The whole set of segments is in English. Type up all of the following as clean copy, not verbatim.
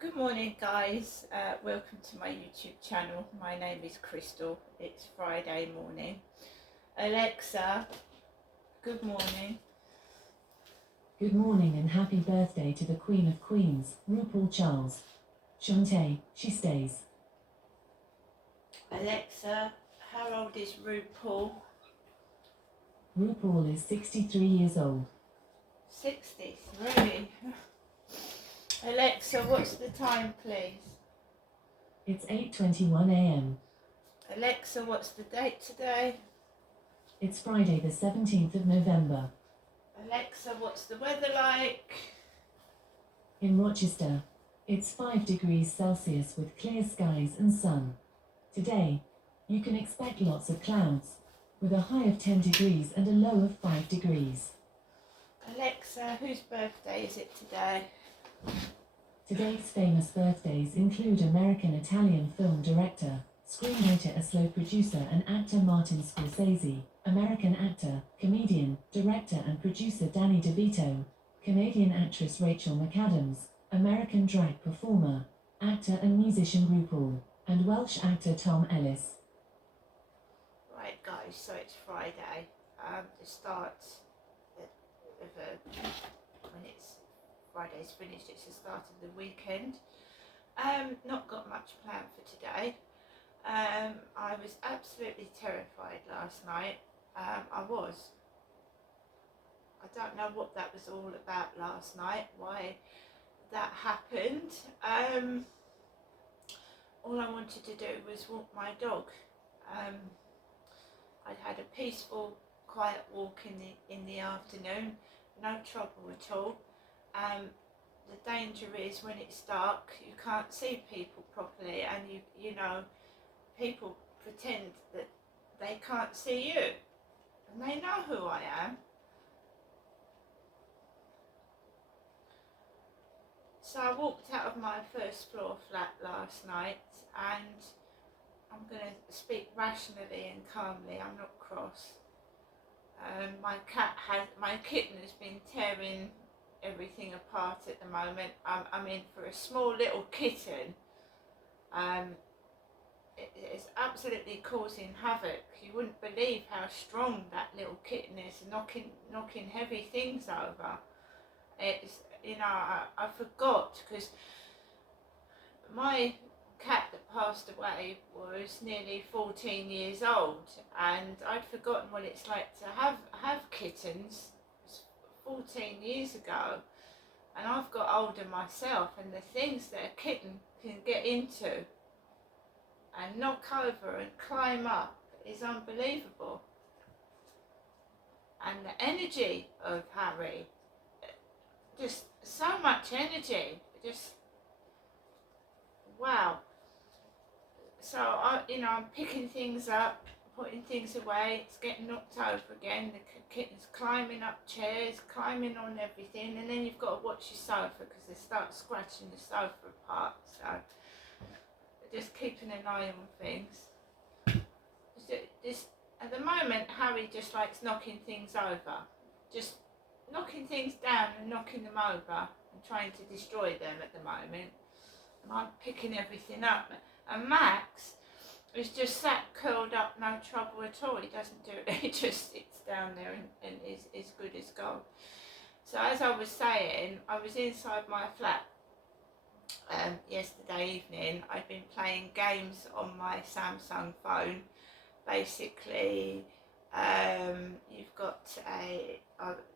Good morning, guys. Welcome to my YouTube channel. My name is Crystal. It's Friday morning. Alexa, good morning. Good morning and happy birthday to the Queen of Queens, RuPaul Charles. Shantae, she stays. Alexa, how old is RuPaul? RuPaul is 63 years old. 63. Alexa, what's the time, please? It's 8:21 a.m. Alexa, what's the date today? It's Friday the 17th of November. Alexa, what's the weather like? In Rochester, it's 5 degrees Celsius with clear skies and sun. Today, you can expect lots of clouds, with a high of 10 degrees and a low of 5 degrees. Alexa, whose birthday is it today? Today's famous birthdays include American-Italian film director, screenwriter, slow producer and actor Martin Scorsese, American actor, comedian, director and producer Danny DeVito, Canadian actress Rachel McAdams, American drag performer, actor and musician RuPaul, and Welsh actor Tom Ellis. Right, guys, so it's Friday. The start of when it's Friday's finished, it's the start of the weekend. Not got much planned for today. I was absolutely terrified last night. I don't know what that was all about last night, why that happened. All I wanted to do was walk my dog. I'd had a peaceful, quiet walk in the afternoon, no trouble at all. The danger is when it's dark, you can't see people properly, and you know, people pretend that they can't see you, and they know who I am. So I walked out of my first floor flat last night, and I'm going to speak rationally and calmly. I'm not cross. My kitten has been tearing everything apart at the moment. I mean, for a small little kitten, it's absolutely causing havoc. You wouldn't believe how strong that little kitten is, knocking heavy things over. It's, you know, I forgot, because my cat that passed away was nearly 14 years old, and I'd forgotten what it's like to have kittens. It was 14 years ago, and I've got older myself, and the things that a kitten can get into and knock over and climb up is unbelievable. And the energy of Harry, just so much energy, just wow. So I'm picking things up, putting things away. It's getting knocked over again. The kitten's climbing up chairs, climbing on everything, and then you've got to watch your sofa because they start scratching the sofa apart. So just keeping an eye on things. Just at the moment, Harry just likes knocking things over, just knocking things down and knocking them over and trying to destroy them at the moment. And I'm picking everything up. And Max is just sat curled up, no trouble at all. He doesn't do it. He just sits down there and is good as gold. So as I was saying, I was inside my flat yesterday evening. I've been playing games on my Samsung phone. Basically, you've got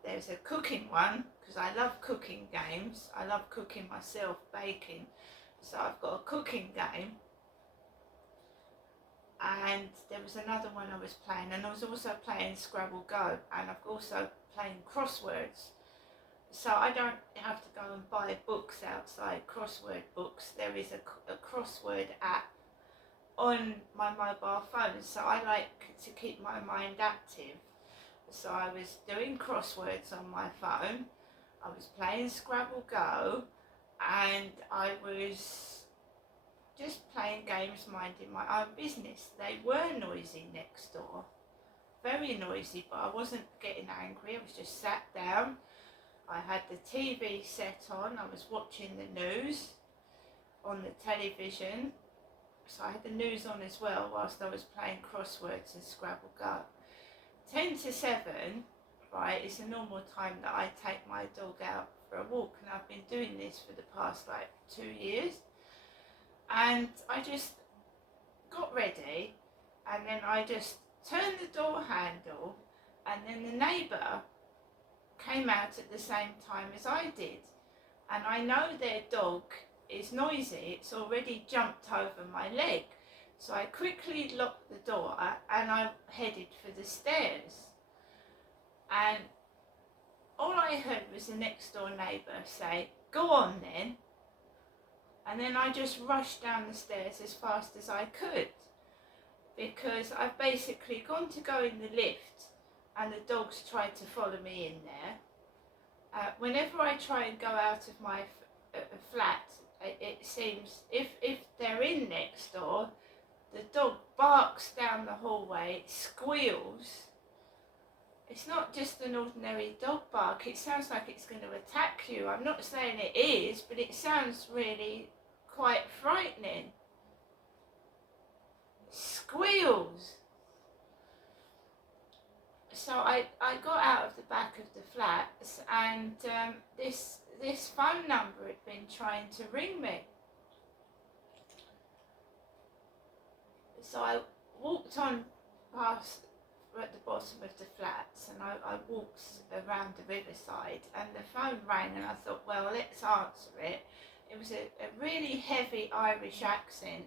there's a cooking one, because I love cooking games. I love cooking myself, baking. So I've got a cooking game, and there was another one I was playing, and I was also playing Scrabble Go, and I've also playing crosswords. So I don't have to go and buy books outside, crossword books. There is a crossword app on my mobile phone, so I like to keep my mind active. So I was doing crosswords on my phone, I was playing Scrabble Go, and I was just playing games, minding my own business. They were noisy next door, very noisy, but I wasn't getting angry. I was just sat down. I had the TV set on, I was watching the news, on the television. So I had the news on as well whilst I was playing crosswords and Scrabble Go. 10 to 7, right, is a normal time that I take my dog out for a walk, and I've been doing this for the past like 2 years. And I just got ready, and then I just turned the door handle, and then the neighbour came out at the same time as I did. And I know their dog is noisy, it's already jumped over my leg. So I quickly locked the door and I headed for the stairs. And all I heard was the next door neighbour say, "Go on then." And then I just rushed down the stairs as fast as I could, because I've basically gone to go in the lift and the dogs tried to follow me in there. Whenever I try and go out of my flat, it seems if they're in next door, the dog barks down the hallway, squeals. It's not just an ordinary dog bark, it sounds like it's going to attack you. I'm not saying it is, but it sounds really quite frightening. Squeals. So I got out of the back of the flats, and this phone number had been trying to ring me. So I walked on past at the bottom of the flats, and I walked around the riverside, and the phone rang, and I thought, well, let's answer it. It was a really heavy Irish accent.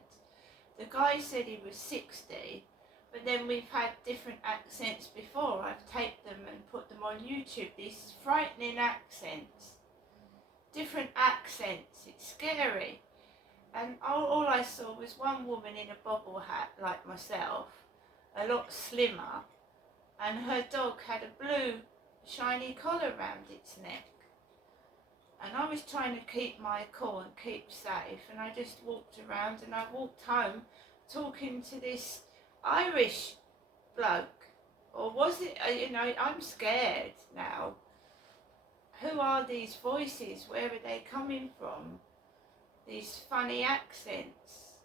The guy said he was 60, but then we've had different accents before. I've taped them and put them on YouTube, these frightening accents. Different accents, it's scary. And all I saw was one woman in a bobble hat like myself, a lot slimmer, and her dog had a blue shiny collar around its neck. And I was trying to keep my cool and keep safe, and I just walked around, and I walked home talking to this Irish bloke. Or was it, I'm scared now. Who are these voices? Where are they coming from? These funny accents.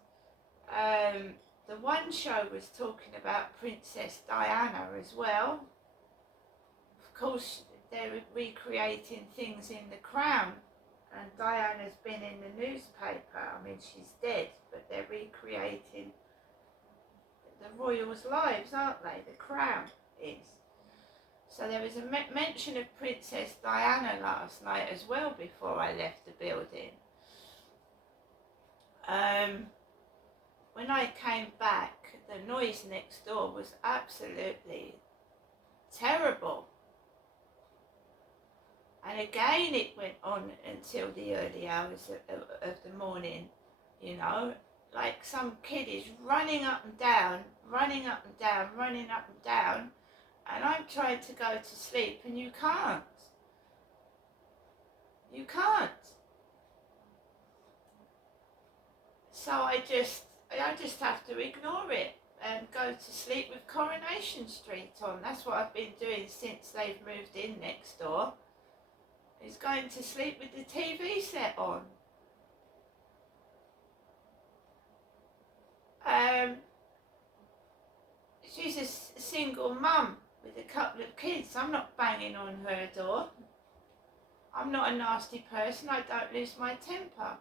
The one show was talking about Princess Diana as well. Of course, they're recreating things in The Crown, and Diana's been in the newspaper. I mean, she's dead, but they're recreating the royals' lives, aren't they? The Crown is. So there was a mention of Princess Diana last night as well before I left the building. When I came back, the noise next door was absolutely terrible. And again it went on until the early hours of the morning, like some kid is running up and down, running up and down, running up and down, and I'm trying to go to sleep and you can't. You can't. So I just have to ignore it and go to sleep with Coronation Street on. That's what I've been doing since they've moved in next door. Is going to sleep with the TV set on. She's a single mum with a couple of kids. I'm not banging on her door. I'm not a nasty person. I don't lose my temper.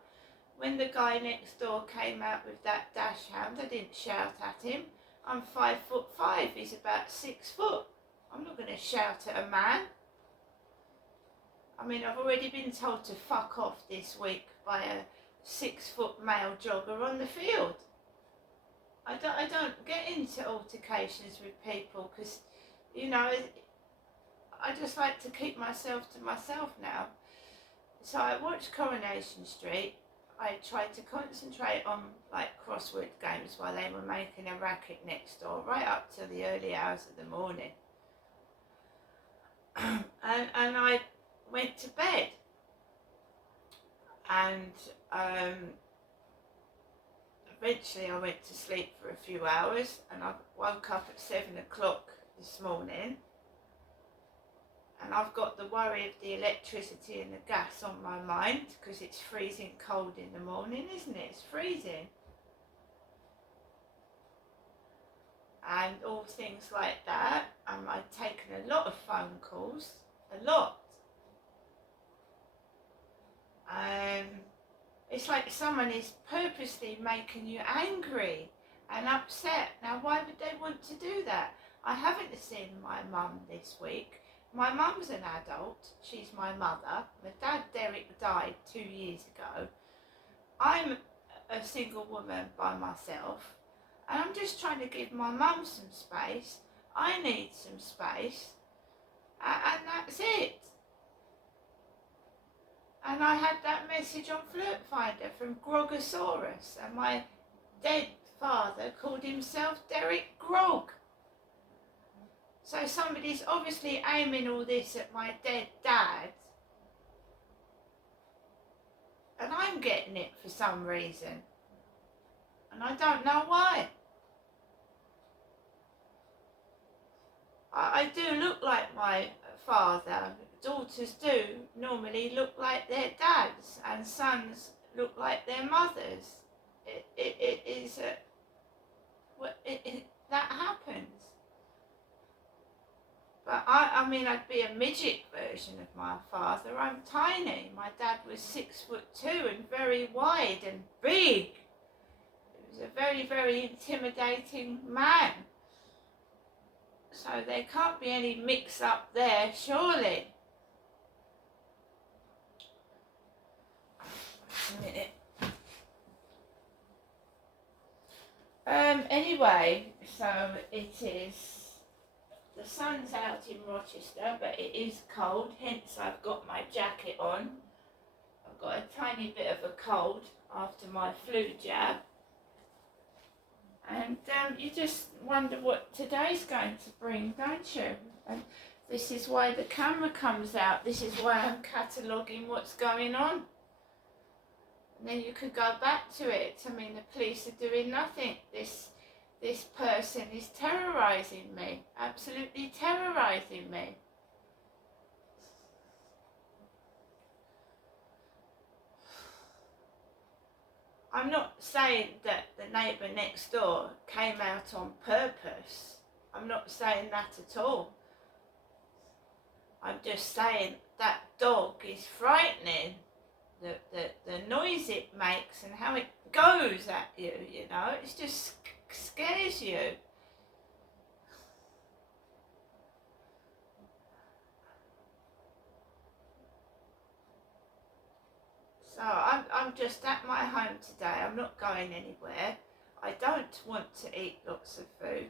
When the guy next door came out with that dash hound, I didn't shout at him. I'm 5'5", he's about 6 foot. I'm not going to shout at a man. I mean, I've already been told to fuck off this week by a 6-foot male jogger on the field. I don't get into altercations with people because, I just like to keep myself to myself now. So I watched Coronation Street. I tried to concentrate on like crossword games while they were making a racket next door, right up till the early hours of the morning. and I went to bed, and eventually I went to sleep for a few hours, and I woke up at 7 o'clock this morning, And I've got the worry of the electricity and the gas on my mind because it's freezing cold in the morning, isn't it? It's freezing. And all things like that. I've taken a lot of phone calls, a lot. It's like someone is purposely making you angry and upset. Now, why would they want to do that? I haven't seen my mum this week. My mum's an adult. She's my mother. My dad, Derek, died 2 years ago. I'm a single woman by myself. And I'm just trying to give my mum some space. I need some space. And that's it. And I had that message on Flirt Finder from Grogosaurus, and my dead father called himself Derek Grog. So somebody's obviously aiming all this at my dead dad, and I'm getting it for some reason, and I don't know why. I do look like my father. Daughters do normally look like their dads, and sons look like their mothers. It is that happens. But I mean, I'd be a midget version of my father. I'm tiny. My dad was 6'2" and very wide and big. He was a very, very intimidating man. So there can't be any mix up there, surely. A minute. Anyway, so it is, the sun's out in Rochester, but it is cold, hence I've got my jacket on. I've got a tiny bit of a cold after my flu jab. And you just wonder what today's going to bring, don't you? And this is why the camera comes out. This is why I'm cataloguing what's going on. And then you could go back to it. I mean, the police are doing nothing. This person is terrorising me, absolutely terrorising me. I'm not saying that the neighbour next door came out on purpose. I'm not saying that at all. I'm just saying that dog is frightening. The noise it makes and how it goes at you, you know, it just scares you. So I'm just at my home today. I'm not going anywhere. I don't want to eat lots of food.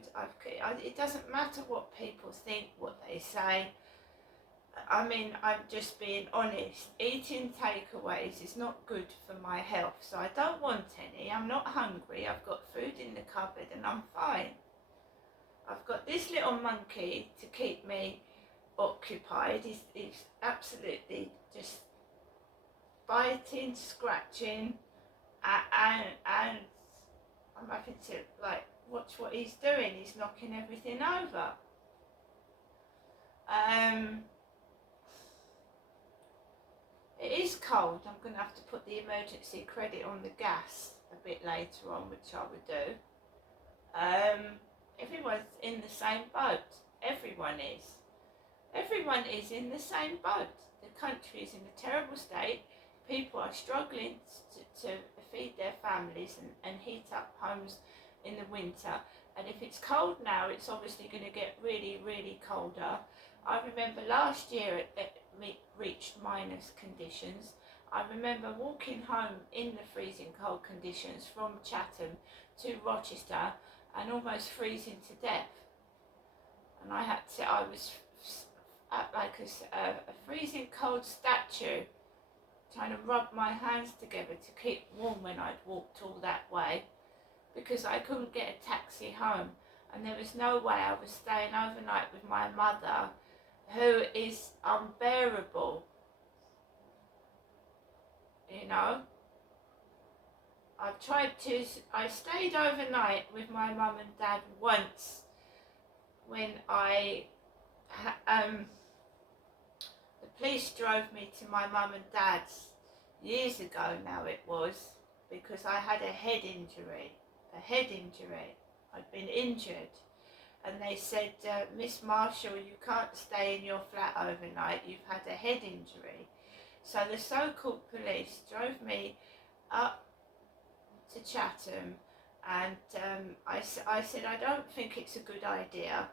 It doesn't matter what people think, what they say. I mean, I'm just being honest. Eating takeaways is not good for my health, so I don't want any. I'm not hungry. I've got food in the cupboard and I'm fine. I've got this little monkey to keep me occupied. He's absolutely just biting, scratching, and I'm having to like watch what he's doing. He's knocking everything over. It is cold. I'm going to have to put the emergency credit on the gas a bit later on, which I would do. Everyone's in the same boat. Everyone is. Everyone is in the same boat. The country is in a terrible state. People are struggling to feed their families and heat up homes in the winter. And if it's cold now, it's obviously going to get really, really colder. I remember last year it reached minus conditions. I remember walking home in the freezing cold conditions from Chatham to Rochester and almost freezing to death. And I was like a freezing cold statue, trying to rub my hands together to keep warm when I'd walked all that way, because I couldn't get a taxi home, and there was no way I was staying overnight with my mother, who is unbearable, you know. I stayed overnight with my mum and dad once when I police drove me to my mum and dad's years ago now it was, because I had a head injury. I'd been injured. And they said, Miss Marshall, you can't stay in your flat overnight, you've had a head injury. So the so-called police drove me up to Chatham, and I said, I don't think it's a good idea,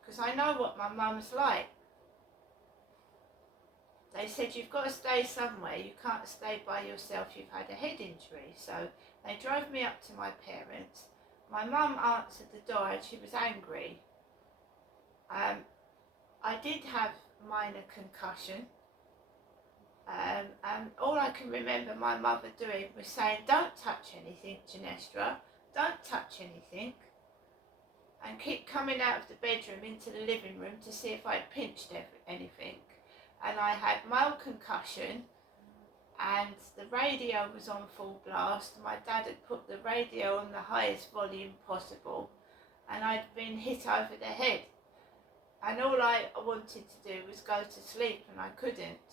because I know what my mum's like. They said, you've got to stay somewhere, you can't stay by yourself, you've had a head injury. So they drove me up to my parents. My mum answered the door and she was angry. I did have minor concussion. And all I can remember my mother doing was saying, don't touch anything, Ginestra, don't touch anything. And keep coming out of the bedroom into the living room to see if I'd pinched anything. And I had mild concussion, and the radio was on full blast. My dad had put the radio on the highest volume possible, and I'd been hit over the head. And all I wanted to do was go to sleep, and I couldn't.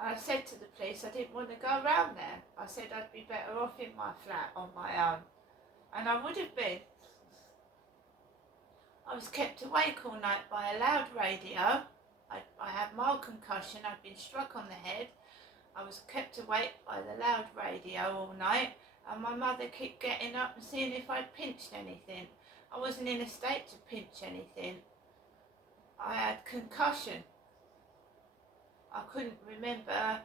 And I said to the police I didn't want to go around there. I said I'd be better off in my flat on my own. And I would have been. I was kept awake all night by a loud radio. I had mild concussion, I'd been struck on the head. I was kept awake by the loud radio all night, and my mother kept getting up and seeing if I'd pinched anything. I wasn't in a state to pinch anything. I had concussion. I couldn't remember,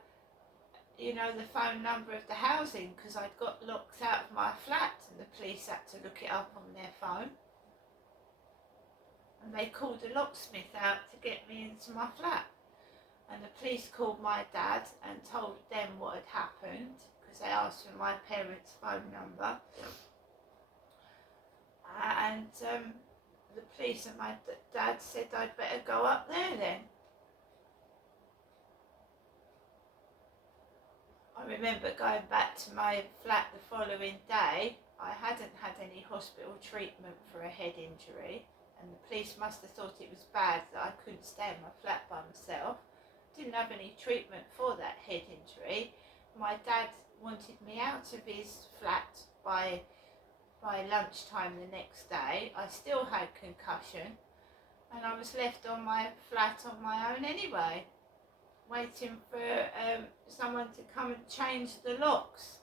the phone number of the housing, because I'd got locked out of my flat and the police had to look it up on their phone. And they called a locksmith out to get me into my flat. And the police called my dad and told them what had happened, because they asked for my parents' phone number. And the police and my dad said I'd better go up there then. I remember going back to my flat the following day. I hadn't had any hospital treatment for a head injury, and the police must have thought it was bad that I couldn't stay in my flat by myself. Didn't have any treatment for that head injury. My dad wanted me out of his flat by lunchtime the next day. I still had concussion, and I was left on my flat on my own anyway, waiting for someone to come and change the locks,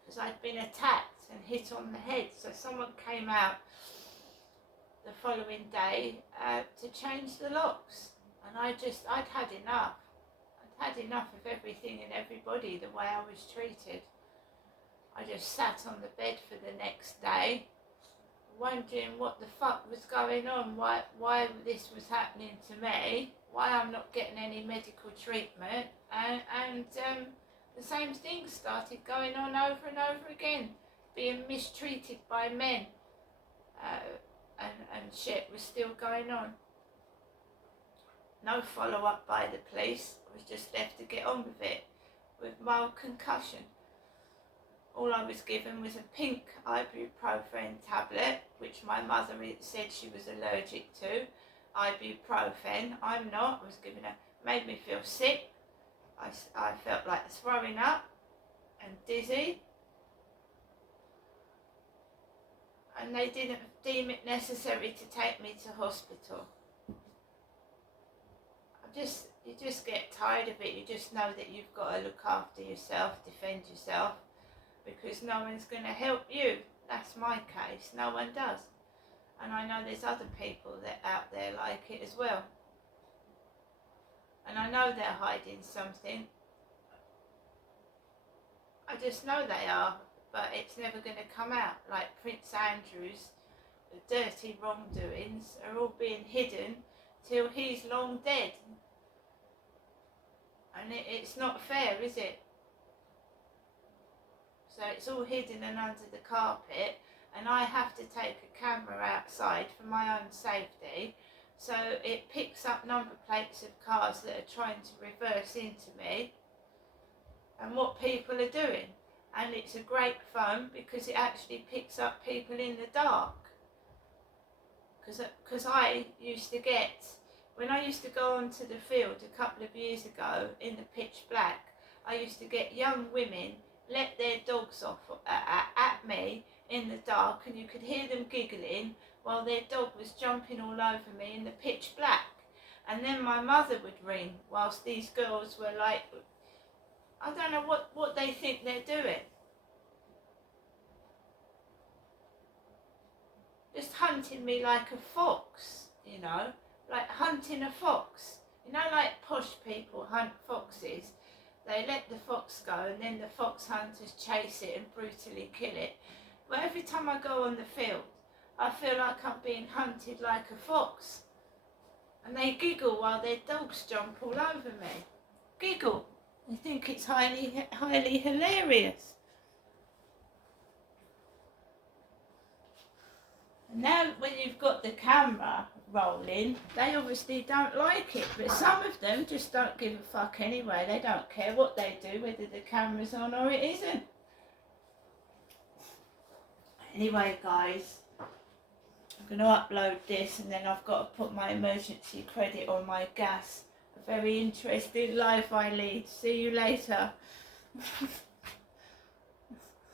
because I'd been attacked and hit on the head. So someone came out the following day to change the locks, and I'd had enough. I'd had enough of everything and everybody, the way I was treated. I just sat on the bed for the next day, wondering what the fuck was going on, why this was happening to me, why I'm not getting any medical treatment, and the same thing started going on over and over again, being mistreated by men, and shit was still going on. No follow-up by the police. I was just left to get on with it, with mild concussion. All I was given was a pink ibuprofen tablet, which my mother said she was allergic to. Ibuprofen, I'm not. I was given made me feel sick. I felt like throwing up and dizzy. And they didn't deem it necessary to take me to hospital. You just get tired of it. You just know that you've got to look after yourself, defend yourself, because no one's going to help you. That's my case. No one does. And I know there's other people that out there like it as well. And I know they're hiding something. I just know they are, but it's never going to come out. Like Prince Andrew's dirty wrongdoings are all being hidden till he's long dead. And it's not fair, is it? So it's all hidden and under the carpet, and I have to take a camera outside for my own safety, so it picks up number plates of cars that are trying to reverse into me and what people are doing. And it's a great phone because it actually picks up people in the dark, because I used to get, when I used to go onto the field a couple of years ago in the pitch black, I used to get young women let their dogs off at me in the dark, and you could hear them giggling while their dog was jumping all over me in the pitch black. And then my mother would ring whilst these girls were like, I don't know what they think they're doing. Just hunting me like a fox, you know, like hunting a fox. You know, like posh people hunt foxes. They let the fox go and then the fox hunters chase it and brutally kill it. But every time I go on the field, I feel like I'm being hunted like a fox. And they giggle while their dogs jump all over me. Giggle. They think it's highly hilarious. And now when you've got the camera rolling, they obviously don't like it, but some of them just don't give a fuck anyway. They don't care what they do, whether the camera's on or it isn't. Anyway guys, I'm going to upload this and then I've got to put my emergency credit on my gas. A very interesting life I lead. See you later.